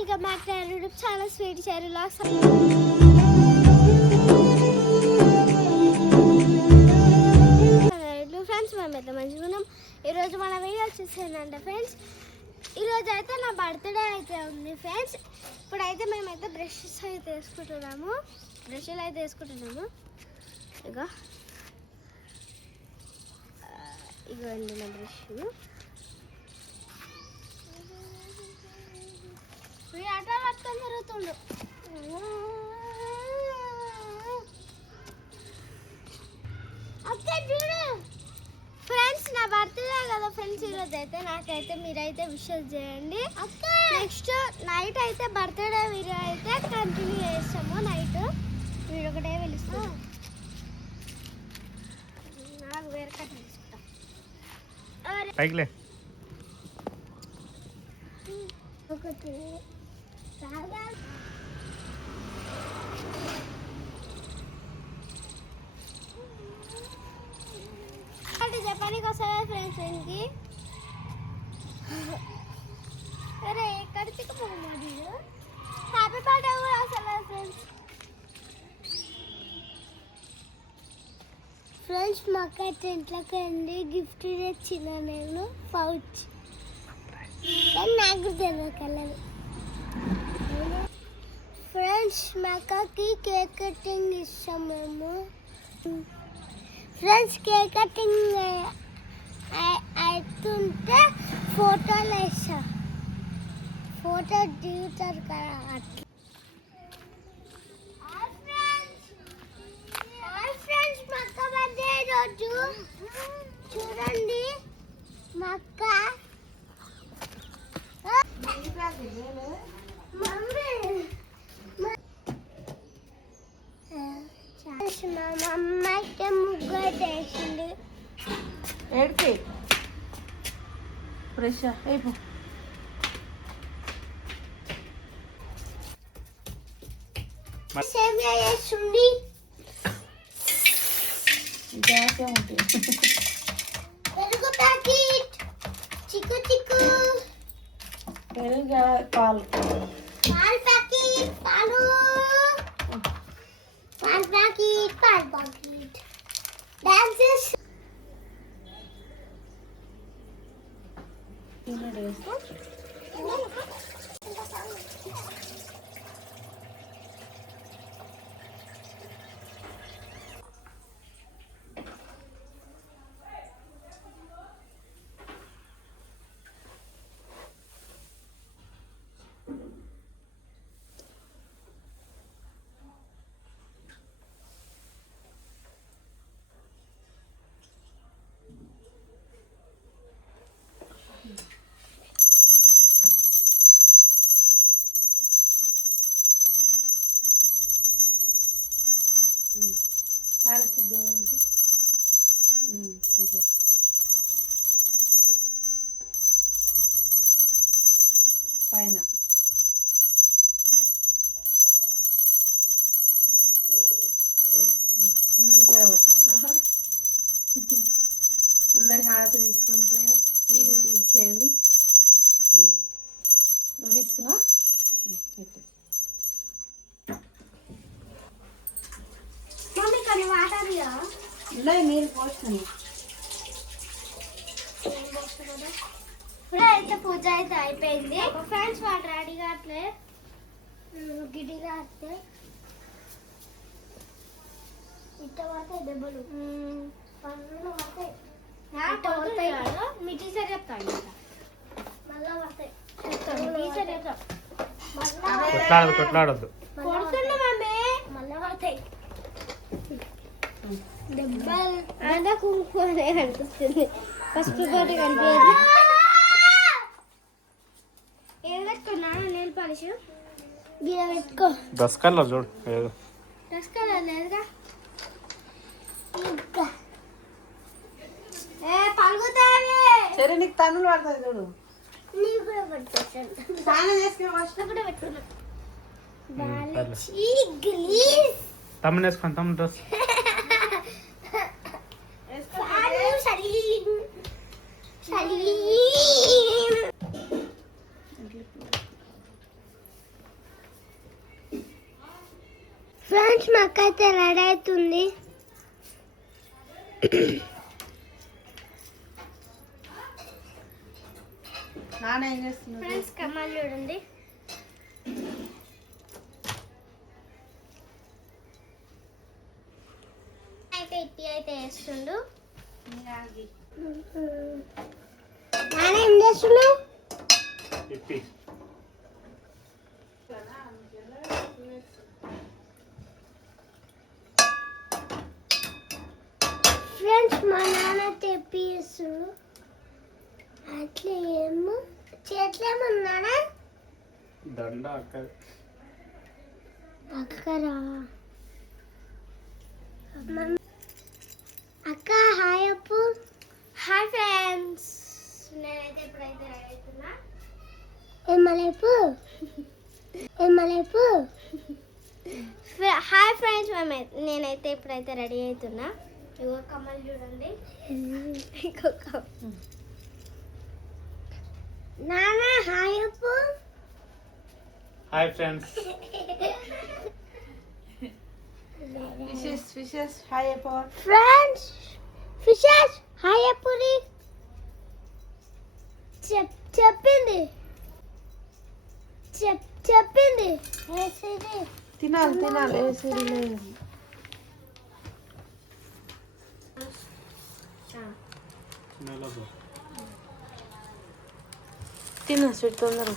Welcome back to YouTube channel sweet share vlogs. Friends మేమైతే మంచిగా ఉన్నాం. ఈరోజు మన వీడియో వచ్చేసిందంటే ఫ్రెండ్స్, ఈరోజు అయితే నా బర్త్డే అయితే ఉంది ఫ్రెండ్స్. ఇప్పుడైతే మేమైతే బ్రష్లు అయితే వేసుకుంటున్నాము. ఇగోండి నా బ్రష్. ఆట పట్టుకొని తిరుగుతుండు. ఫ్రెండ్స్ నా బర్త్డే కదా ఫ్రెండ్స్ ఈరోజు అయితే. నాకైతే మీరైతే విషెస్ చేయండి. నెక్స్ట్ నైట్ అయితే బర్త్డే వీడియో అయితే కంటిన్యూ చేస్తాము. నైట్ వీడియో ఒకటే పిలుస్తాం. నాకు వేరే కట్ట తీసుకుంటాం. ఒకటి జపానికి వస్తుంది ఫ్రెండ్స్. దీనికి అరే ఎక్కడికి పోమది. హ్యాపీ బర్త్డే కూడా వస్తుంది ఫ్రెండ్స్. ఫ్రెండ్స్ మాకైతే ఇంట్లోకి అండి గిఫ్ట్ తెచ్చిన నేను పౌచ్. కానీ నాకు తెలియదు కలర్. ఫ్రెండ్స్ మాకకి కేక్ కటింగ్ ఇస్తాం మేము. ఫ్రెండ్స్ కేక్ కటింగ్ అవుతుంటే ఫోటోలు వేస్తా. ఫోటో దిగుతారు కదా అట్లా. ఫ్రెండ్స్ మా అక్క బర్త్డే రోజు చూడండి. మా అక్క మా అమ్మ అయితే ముగ్గురు వేసింది. ఏడికి ఫ్రెష్ అయిపో. సేమియా చేస్తుంది. గ్యాసే ఉంటుంది. పెరుగు ప్యాకెట్ చిక్కు చిక్కు. పెరుగు పాలు ప్యాకెట్ పాలు ప్యాకెట్ డాన్సెస్. హారతి దేవునికి పైన అందరి హారతి తీసుకుంటే స్వీట్ ఇచ్చేయండి. నువ్వు తీసుకున్నా ఇలా నీళ్ళు పోస్తున్నాయి. ఇప్పుడు అయితే పూజ అయితే అయిపోయింది ఫ్రెండ్స్. వాళ్ళు రెడీగా అట్లే గిడిగా వస్తే ఇట్ట పడతాయి దెబ్బలు. పనులు పడతాయి. మీ టీచర్ చెప్తాను మళ్ళా పడతాయి. టీచర్ చెప్తాం కొట్లాడద్దు. మళ్ళా పడతాయి దెబ్బలు. అదే కుంకుమే కనిపిస్తుంది. ఫస్ట్ తోటి కనిపించదు. ఏం పెట్టుకున్నా నెయిల్ పాలిష్ గిర పెట్టుకో. డ్రెస్ కలర్ చూడు. డ్రెస్ కలర్ లేదుగా. పలుగుతాయి. సరే నీకు తన్నులు పడుతుంది చూడు. నీకు కూడా పట్టుకొచ్చాను. స్నానం చేసుకుని ఫస్ట్ కూడా పెట్టుకున్నా. తమ్ముని వేసుకోండి. తమ్ముడు డ్రెస్ ఫ్రెండ్స్ మా అక్క అయితే రెడీ అవుతుంది. నాన్న ఏం చేస్తున్నాడు? ఫ్రెండ్స్ కమ్మలు చూడండి. అయితే ఇప్పి అయితే వేస్తుండు. నాన్న ఏం చేస్తున్నావు? ఇప్పి ఫ్రెండ్స్ మా నాన్న తెప్పిస్తుడు. అట్లా ఏమో చేట్లేమన్నాడా దండ అక్క అక్కరా. అక్క హాయ్ అప్పు. హాయ్ ఫ్రెండ్స్, నేనైతే ఇప్పుడైతే రెడీ అవుతున్నా. ఏమలేపు ఏమలేపు. హాయ్ ఫ్రెండ్స్, నేనైతే ఇప్పుడైతే రెడీ అవుతున్నా. ఇగో కమ్మలు చూడండి. ఇంకొక నాన్న hi Appu. Hi friends. Fishes hi అప్ప. ఫ్రెండ్స్ ఫిషెస్ హాయ్ అప్పురి. చెప్పింది చెప్పింది. తినాలి వేసేది లేదు. తిన్నా స్వీట్ తొందరగా.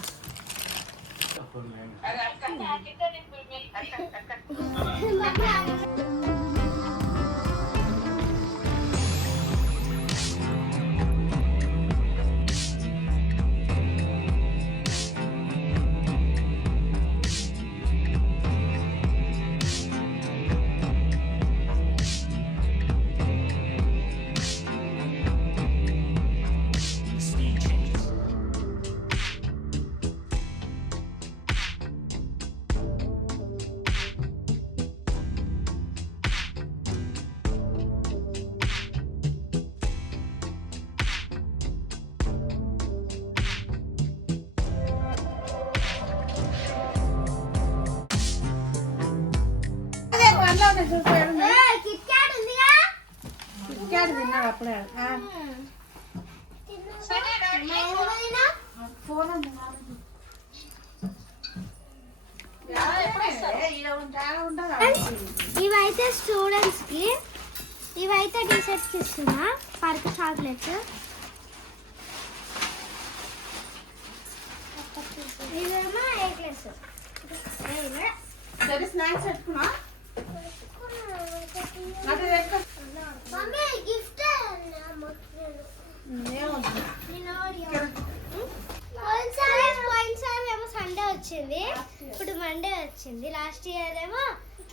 తిన్నాడు అప్పుడే. ఇవైతే స్టూడెంట్స్ కి, ఇవైతే టీషర్ట్స్ ఇస్తున్నా. Perk chocolates. ఇదేమో ఏ క్లాస్. సరే స్నాక్స్ పెట్టుకున్నా. మమ్మీ గిఫ్ట్ పోయినసారి ఏమో సండే వచ్చింది, ఇప్పుడు మండే వచ్చింది. లాస్ట్ ఇయర్ ఏమో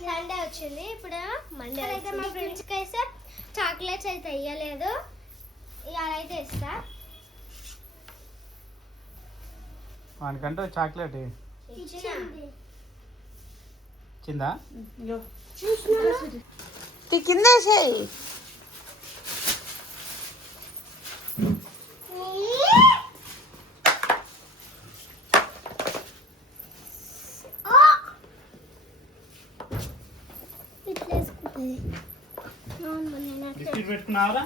సండే వచ్చింది, ఇప్పుడు ఏమో మండే. అయితే మా ఫ్రెండ్స్కి అయితే చాక్లెట్స్ అయితే ఇవ్వలేదు, ఇవాళ అయితే ఇస్తా. వానికంటే చాక్లెట్ ఇచ్చిందా? కిందేసేయి. బిస్కెట్ పెట్టుకున్నావరా?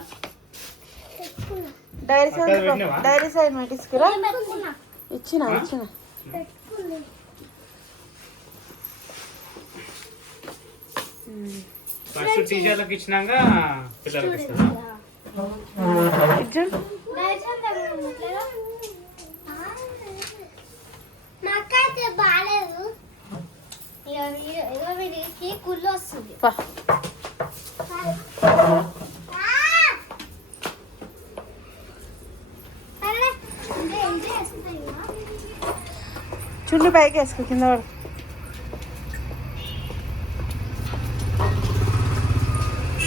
డైరీ సైడ్ తీసుకురా. ఇచ్చిన ఫస్ట్ టీచర్లకు ఇచ్చినాక పిల్లలకి ఇస్తారా? నాకైతే బాగాలేదు. వీడికి కుళ్ళు వస్తుంది. చున్ని పైకి వేసుకో, కింద పడు.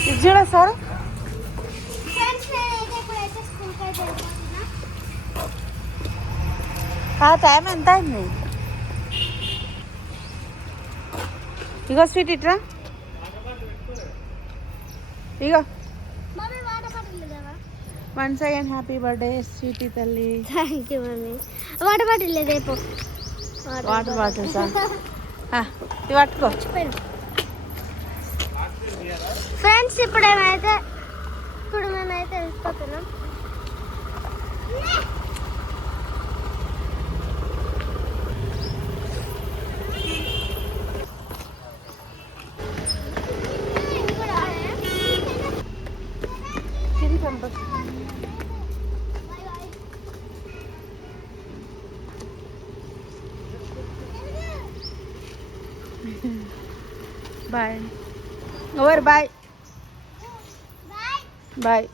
ఇది చూడ సార్. టైం ఎంత అయింది? ఇగో స్వీట్ ఇట్రా. ఇగో once again happy birthday sweetie తల్లి. Thank you mummy. Water bottle రేపు వాటర్ బాటిల్ సార్. ఇది పట్టుకో. ఫ్రెండ్స్ ఇప్పుడు మేమైతే వెళ్ళిపోతున్నాం. Bye over bye bye.